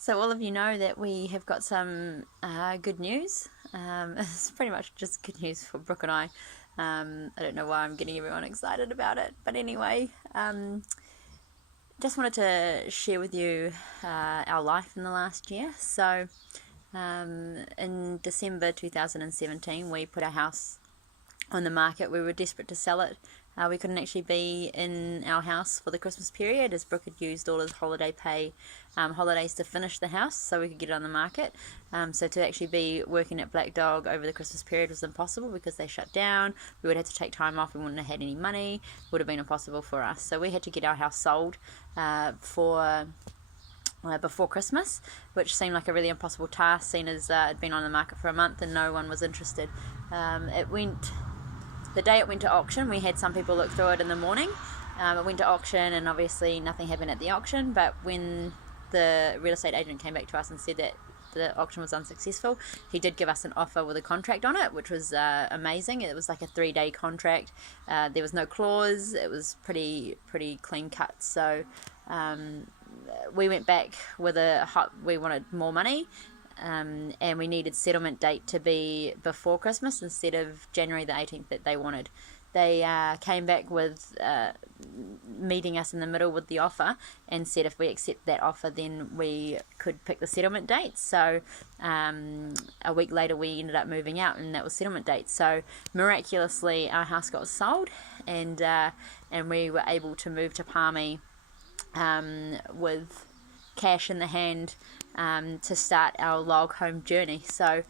So all of you know that we have got some good news. It's pretty much just good news for Brooke and I. I don't know why I'm getting everyone excited about it, but anyway, just wanted to share with you our life in the last year. So in December 2017, we put our house on the market. We were desperate to sell it. We couldn't actually be in our house for the Christmas period, as Brooke had used all his holiday pay holidays to finish the house so we could get it on the market. So to actually be working at Black Dog over the Christmas period was impossible because they shut down. We would have to take time off. We wouldn't have had any money. It would have been impossible for us. So we had to get our house sold before Christmas, which seemed like a really impossible task, seeing as it had been on the market for a month and no one was interested. The day it went to auction, we had some people look through it in the morning. It went to auction and obviously nothing happened at the auction, but when the real estate agent came back to us and said that the auction was unsuccessful, he did give us an offer with a contract on it, which was amazing. It was like a 3-day contract. There was no clause. It was pretty clean cut. So we went back with we wanted more money. And we needed settlement date to be before Christmas instead of January the 18th that they wanted. They came back with meeting us in the middle with the offer and said if we accept that offer then we could pick the settlement date. So a week later we ended up moving out and that was settlement date. So miraculously our house got sold and we were able to move to Palmy with cash in the hand to start our log home journey. So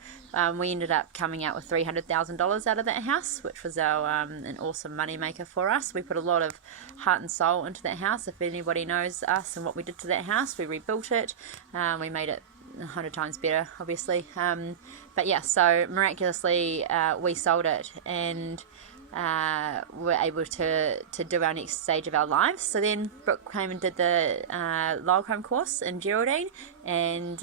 we ended up coming out with $300,000 out of that house, which was an awesome money maker for us. We put a lot of heart and soul into that house. If anybody knows us and what we did to that house, we rebuilt it. We made it 100 times better, obviously. But yeah, so miraculously we sold it and we're able to do our next stage of our lives. So then Brooke came and did the log home course in Geraldine and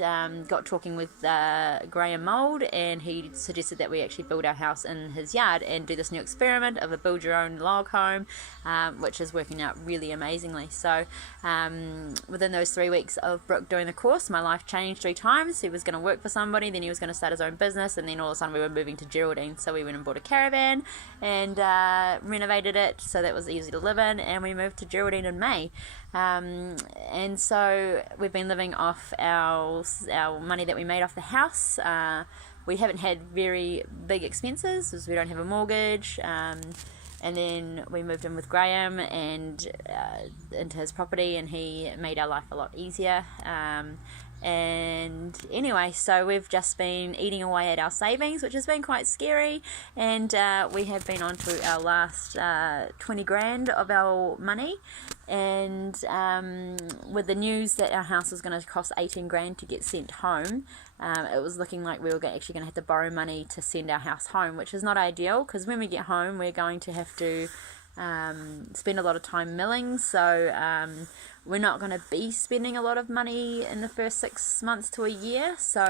got talking with Graham Mould, and he suggested that we actually build our house in his yard and do this new experiment of a build your own log home, which is working out really amazingly. So within those 3 weeks of Brooke doing the course, my life changed 3 times. He was going to work for somebody, then he was going to start his own business, and then all of a sudden we were moving to Geraldine. So we went and bought a caravan and renovated it so that it was easy to live in, and we moved to Geraldine in May. And so we've been living off our money that we made off the house. We haven't had very big expenses because we don't have a mortgage. And then we moved in with Graham and into his property, and he made our life a lot easier. And anyway, so we've just been eating away at our savings, which has been quite scary, and we have been on to our last 20 grand of our money, and with the news that our house was going to cost 18 grand to get sent home, it was looking like we were actually going to have to borrow money to send our house home, which is not ideal because when we get home we're going to have to spend a lot of time milling, so we're not going to be spending a lot of money in the first 6 months to a year, so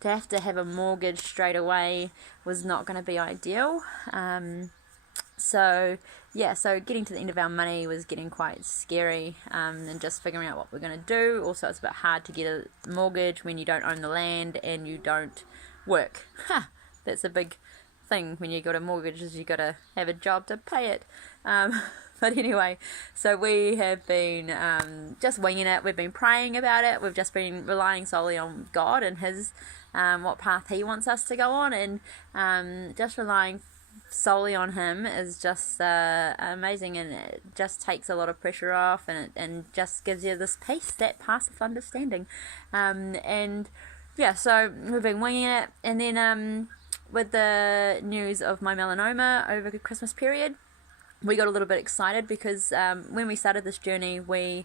to have a mortgage straight away was not going to be ideal. So getting to the end of our money was getting quite scary, and just figuring out what we're going to do. Also, it's a bit hard to get a mortgage when you don't own the land and you don't work. That's a big thing when you got a mortgage, is you got to have a job to pay it. But anyway, so we have been just winging it. We've been praying about it. We've just been relying solely on God and his what path he wants us to go on, and just relying solely on him is just amazing, and it just takes a lot of pressure off, and just gives you this peace that passeth understanding. And yeah, so we've been winging it, and then with the news of my melanoma over the Christmas period, we got a little bit excited because when we started this journey, we're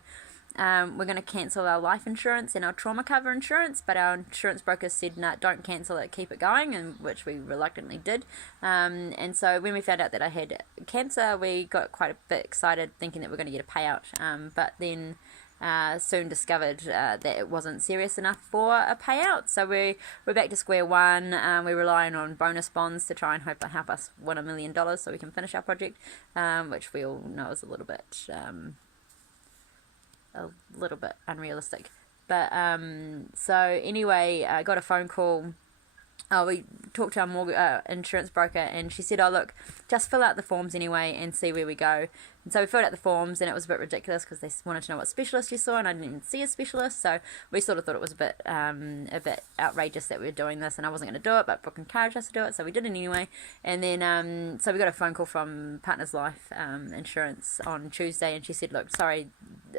going to cancel our life insurance and our trauma cover insurance, but our insurance broker said, no, don't cancel it, keep it going, and which we reluctantly did. And so when we found out that I had cancer, we got quite a bit excited, thinking that we're going to get a payout, but then soon discovered that it wasn't serious enough for a payout. So we're back to square one. We're relying on bonus bonds to try and help us win $1 million so we can finish our project, which we all know is a little bit unrealistic. But so anyway, I got a phone call. We talked to our insurance broker, and she said, "Oh, look, just fill out the forms anyway and see where we go." And so we filled out the forms, and it was a bit ridiculous because they wanted to know what specialist you saw, and I didn't even see a specialist, so we sort of thought it was a bit outrageous that we were doing this, and I wasn't going to do it, but Brooke encouraged us to do it, so we did it anyway. And then so we got a phone call from Partners Life Insurance on Tuesday, and she said, "Look, sorry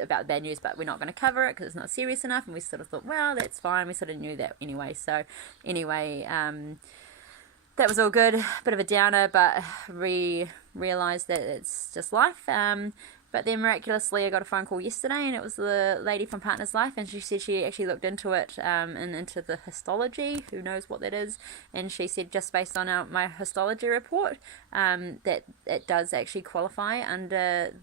about the bad news, but we're not going to cover it because it's not serious enough." And we sort of thought, well, that's fine. We sort of knew that anyway. So anyway, that was all good. Bit of a downer, but realised that it's just life. But then miraculously, I got a phone call yesterday, and it was the lady from Partners Life, and she said she actually looked into it and into the histology. Who knows what that is? And she said just based on my histology report, that it does actually qualify under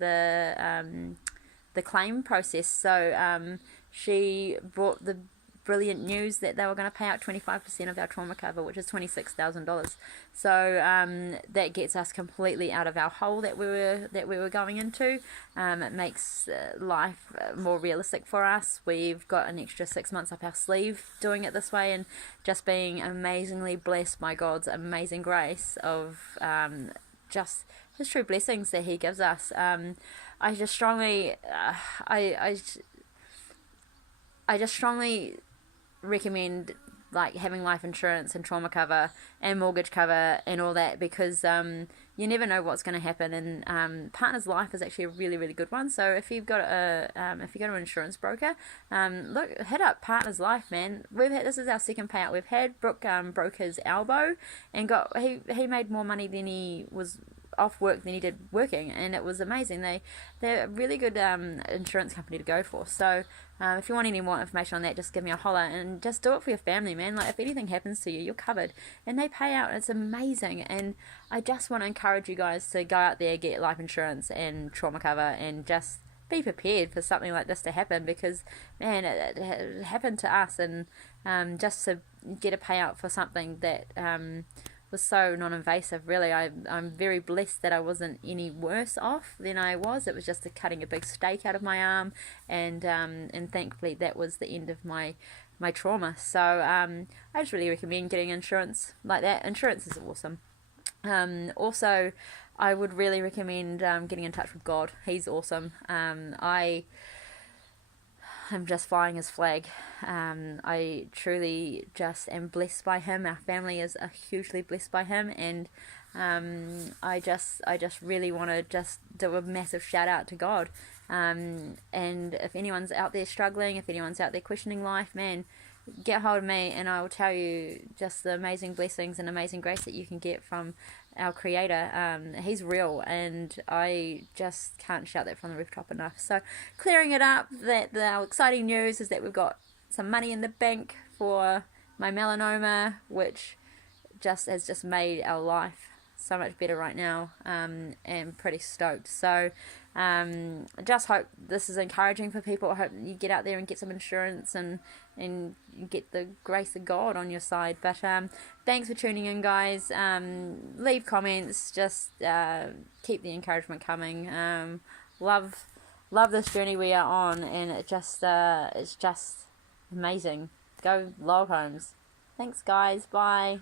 the claim process. So she brought the brilliant news that they were going to pay out 25% of our trauma cover, which is $26,000. So that gets us completely out of our hole that we were going into. It makes life more realistic for us. We've got an extra 6 months up our sleeve doing it this way, and just being amazingly blessed by God's amazing grace of just His true blessings that He gives us. I just strongly, I just strongly recommend like having life insurance and trauma cover and mortgage cover and all that, because you never know what's going to happen. And Partners Life is actually a really, really good one. So if you've got if you go to an insurance broker, look, hit up Partners Life, man. This is our second payout we've had. Brooke broke his elbow and he made more money than he was off work than he did working, and it was amazing. They're a really good insurance company to go for. So if you want any more information on that, just give me a holler, and just do it for your family, man. Like, if anything happens to you, you're covered, and they pay out. It's amazing. And I just want to encourage you guys to go out there, get life insurance and trauma cover, and just be prepared for something like this to happen, because man, it happened to us. And just to get a payout for something that was so non-invasive, really. I'm very blessed that I wasn't any worse off than I was. It was just cutting a big steak out of my arm, and thankfully that was the end of my trauma. So I just really recommend getting insurance like that. Insurance is awesome. Also, I would really recommend getting in touch with God. He's awesome. I'm just flying His flag. I truly just am blessed by Him. Our family is hugely blessed by Him, and I just really want to just do a massive shout out to God. And if anyone's out there struggling, if anyone's out there questioning life, man, get hold of me, and I will tell you just the amazing blessings and amazing grace that you can get from our Creator. He's real, and I just can't shout that from the rooftop enough. So clearing it up, our exciting news is that we've got some money in the bank for my melanoma, which has just made our life so much better right now, and pretty stoked. So just hope this is encouraging for people. I hope you get out there and get some insurance and get the grace of God on your side. But thanks for tuning in, guys. Leave comments, just keep the encouragement coming. Love this journey we are on, and it's just amazing. Go Log Homes. Thanks, guys. Bye.